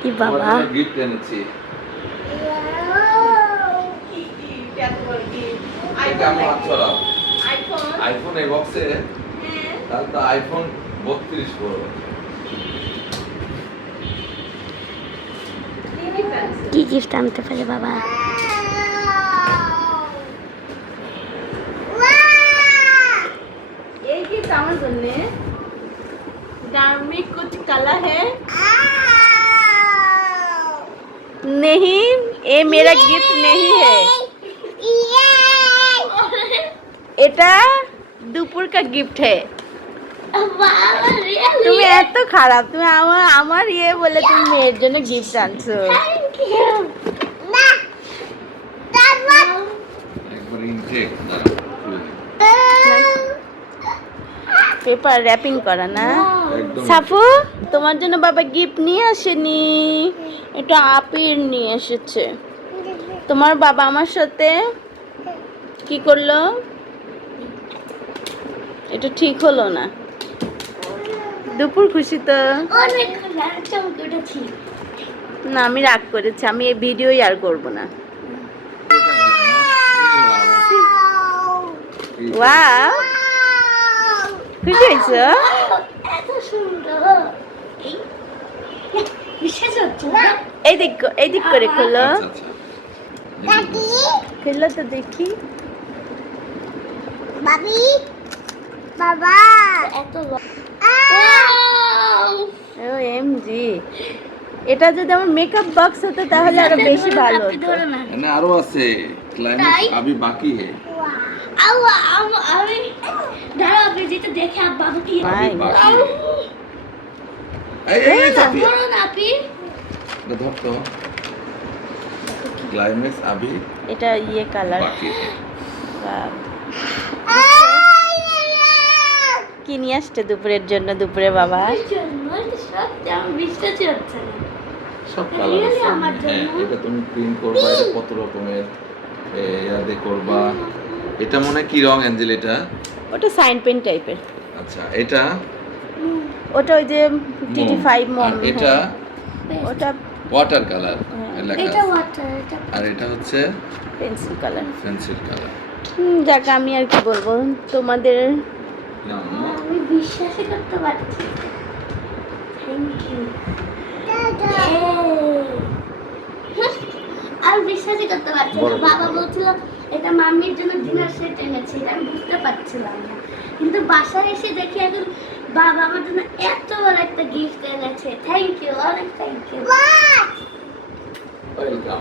কি বাবা গিফট এনেছি। আইফোন এই বক্সে, তাহলে তো আইফোন 32 প্রো। কি গিফট আনতে পারে বাবা? এই गिफ्ट আমার জন্য। में कुछ काला है नहीं, ये मेरा गिफ्ट नहीं है, এটা দুপুর का गिफ्ट है। তুমি এত খারাপ, তুমি আমার ইয়ে বলে তুমি মেয়ের জন্য গিফট আনছো। একবার ইনটেক না পেপার র্যাপিং করা না। একদম। সাফু, তোমার জন্য বাবা গিফট নিয়ে আসেনি, এটা আপির নিয়ে এসেছে। তোমার বাবা আমার সাথে কি করলো? এটা ঠিক হলো না। দুপুর খুশি তো না, আমি রাগ করেছি, আমি এই ভিডিওই আর করব না। ওয়াও, খুশি হয়েছো? এই দিক করে খোলো, খোলো তো দেখি। বাবা এত OMG, এটা যদি আমার মেকআপ বক্স হতো তাহলে আরো বেশি ভালো হতো। না আরো আছে, ক্লাইম্যাক্স अभी बाकी है। আমি দাঁড়াও, আপনি যেটা দেখে বাবা কি अभी बाकी है। এই সাথী বলো না আপনি। না ধর তো, ক্লাইম্যাক্স अभी এটা ইয়ে কালার। बाकी है। কি নিয়ে আসছে দুপুরের জন্য? দুপুরে বাবা সব কালার আছে। হ্যাঁ, এটা তুমি প্রিন্ট করবা, এটা কত রকমের ইয়াদে করবা। এটা মনে হয় কি রং অ্যাঞ্জেল? এটা ওটা সাইন পেন টাইপের। আচ্ছা, এটা ওটা ওই যে TT5 মম। এটা ওটা ওয়াটার কালার লেখা এটা আছে। ওয়াটার, এটা আর এটা হচ্ছে পেন্সিল কালার। Pencil colour. যাক, আমি আর কি বলবো, তোমাদের আমি বিশ্বাসই করতে পারছি। Thank you. আর বিশ্বাসই করতে পারছি না। বাবা বলছিল এটা মাম্মির জন্য ডিনার সেট এনেছে, এটা আমি বুঝতে পারছিলাম না, কিন্তু বাসায় এসে দেখি এখন বাবা আমার জন্য এত বড় একটা গিফট এনেছে। থ্যাংক ইউ, অনেক থ্যাংক ইউ। ওয়েলকাম।